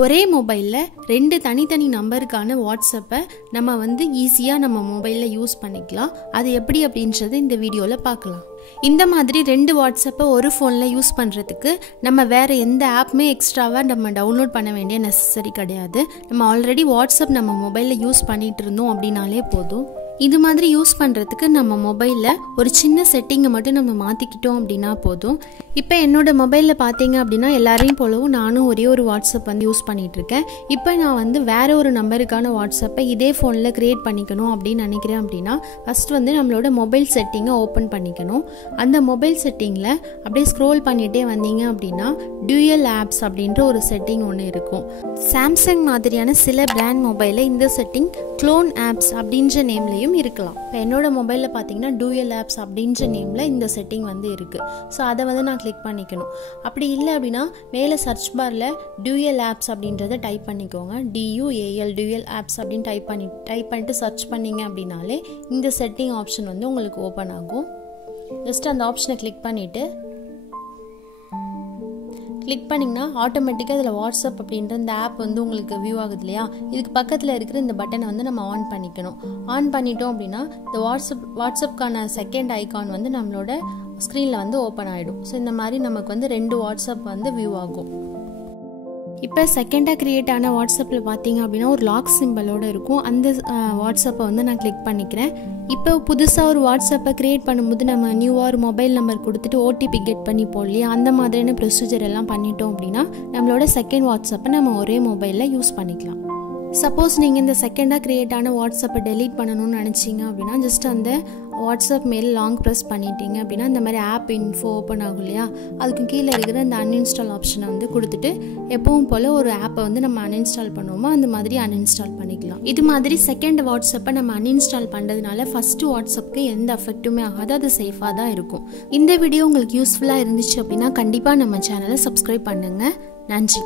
ஒரே மொபைலில் 2 தனித்தனி நம்பருக்கான வாட்ஸ்அப்பை நம்ம வந்து ஈஸியாக நம்ம மொபைலில் யூஸ் பண்ணிக்கலாம். அது எப்படி அப்படின்றத இந்த வீடியோவில் பார்க்கலாம். இந்த மாதிரி 2 வாட்ஸ்அப்பை ஒரு ஃபோனில் யூஸ் பண்ணுறதுக்கு நம்ம வேறு எந்த ஆப்புமே எக்ஸ்ட்ராவாக நம்ம டவுன்லோட் பண்ண வேண்டிய நெசசரி கிடையாது. நம்ம ஆல்ரெடி வாட்ஸ்அப் நம்ம மொபைலில் யூஸ் பண்ணிகிட்டு இருந்தோம் அப்படின்னாலே போதும். இது மாதிரி யூஸ் பண்ணுறதுக்கு நம்ம மொபைலில் ஒரு சின்ன செட்டிங்கை மட்டும் நம்ம மாற்றிக்கிட்டோம் அப்படின்னா போதும். இப்போ என்னோடய மொபைலில் பார்த்தீங்க அப்படின்னா எல்லாரையும் போலவும் நானும் ஒரே ஒரு வாட்ஸ்அப் வந்து யூஸ் பண்ணிகிட்ருக்கேன். இப்போ நான் வந்து வேறு ஒரு நம்பருக்கான வாட்ஸ்அப்பை இதே ஃபோனில் க்ரியேட் பண்ணிக்கணும் அப்படின்னு நினைக்கிறேன் அப்படின்னா ஃபஸ்ட் வந்து நம்மளோட மொபைல் செட்டிங்கை ஓப்பன் பண்ணிக்கணும். அந்த மொபைல் செட்டிங்கில் அப்படியே ஸ்க்ரோல் பண்ணிகிட்டே வந்தீங்க அப்படின்னா டியூயல் ஆப்ஸ் அப்படின்ற ஒரு செட்டிங் ஒன்று இருக்கும். சாம்சங் மாதிரியான சில பிராண்ட் மொபைலில் இந்த செட்டிங் க்ளோன் ஆப்ஸ் அப்படின்ற நேம்லேயும் இருக்கலாம். இப்போ என்னோட மொபைலில் பார்த்தீங்கன்னா டியூயல் ஆப்ஸ் அப்படின்ற நேமில் இந்த செட்டிங் வந்து இருக்குது. ஸோ அதை வந்து நான் கிளிக் பண்ணிக்கணும். அப்படி இல்லை அப்படின்னா மேலே சர்ச் பாரில் டியூயல் ஆப்ஸ் அப்படின்றத டைப் பண்ணிக்கோங்க. DUAL டியூயல் ஆப்ஸ் அப்படின்னு டைப் பண்ணிட்டு சர்ச் பண்ணிங்க அப்படின்னாலே இந்த செட்டிங் ஆப்ஷன் வந்து உங்களுக்கு ஓப்பன் ஆகும். ஜஸ்ட் அந்த ஆப்ஷனை கிளிக் பண்ணிங்கன்னா ஆட்டோமேட்டிக்காக இதில் வாட்ஸ்அப் அப்படின்ற இந்த ஆப் வந்து உங்களுக்கு வியூ ஆகுது இல்லையா? இதுக்கு பக்கத்தில் இருக்கிற இந்த பட்டனை வந்து நம்ம ஆன் பண்ணிக்கணும். ஆன் பண்ணிட்டோம் அப்படின்னா இந்த வாட்ஸ்அப்கான செகண்ட் ஐகான் வந்து நம்மளோட ஸ்க்ரீனில் வந்து ஓப்பன் ஆகிடும். ஸோ இந்த மாதிரி நமக்கு வந்து 2 வாட்ஸ்அப் வந்து வியூ ஆகும். இப்போ செகண்டாக க்ரியேட் ஆன வாட்ஸ்அப்பில் பார்த்தீங்க அப்படின்னா ஒரு லாக் சிம்பிளோடு இருக்கும். அந்த வாட்ஸ்அப்பை வந்து நான் கிளிக் பண்ணிக்கிறேன். இப்போ புதுசாக ஒரு வாட்ஸ்அப்பை க்ரியேட் பண்ணும்போது நம்ம நியூவாக ஒரு மொபைல் நம்பர் கொடுத்துட்டு OTP கெட் பண்ணி போடலையா, அந்த மாதிரியான ப்ரொசீஜர் எல்லாம் பண்ணிட்டோம் அப்படின்னா நம்மளோட செகண்ட் வாட்ஸ்அப்பை நம்ம ஒரே மொபைலில் யூஸ் பண்ணிக்கலாம். சப்போஸ் நீங்கள் இந்த செகண்டாக க்ரியேட் ஆன வாட்ஸ்அப்பை டெலீட் பண்ணணும்னு நினச்சிங்க அப்படின்னா ஜஸ்ட் அந்த வாட்ஸ்அப் மேல் லாங் ப்ரெஸ் பண்ணிட்டீங்க அப்படின்னா இந்த மாதிரி ஆப் இன்ஃபோ ஓப்பன் ஆகும் இல்லையா? அதுக்கு கீழே இருக்கிற அந்த அன்இன்ஸ்டால் ஆப்ஷனை வந்து கொடுத்துட்டு எப்பவும் போல் ஒரு ஆப்பை வந்து நம்ம அன்இன்ஸ்டால் பண்ணுவோமோ அந்த மாதிரி அன்இன்ஸ்டால் பண்ணிக்கலாம். இது மாதிரி செகண்ட் வாட்ஸ்அப்பை நம்ம அன்இன்ஸ்டால் பண்ணுறதுனால ஃபஸ்ட்டு வாட்ஸ்அப்புக்கு எந்த எஃபெக்ட்டுமே ஆகாது, அது சேஃபாக தான் இருக்கும். இந்த வீடியோ உங்களுக்கு யூஸ்ஃபுல்லாக இருந்துச்சு அப்படின்னா கண்டிப்பாக நம்ம சேனலை சப்ஸ்கிரைப் பண்ணுங்கள். நன்றி.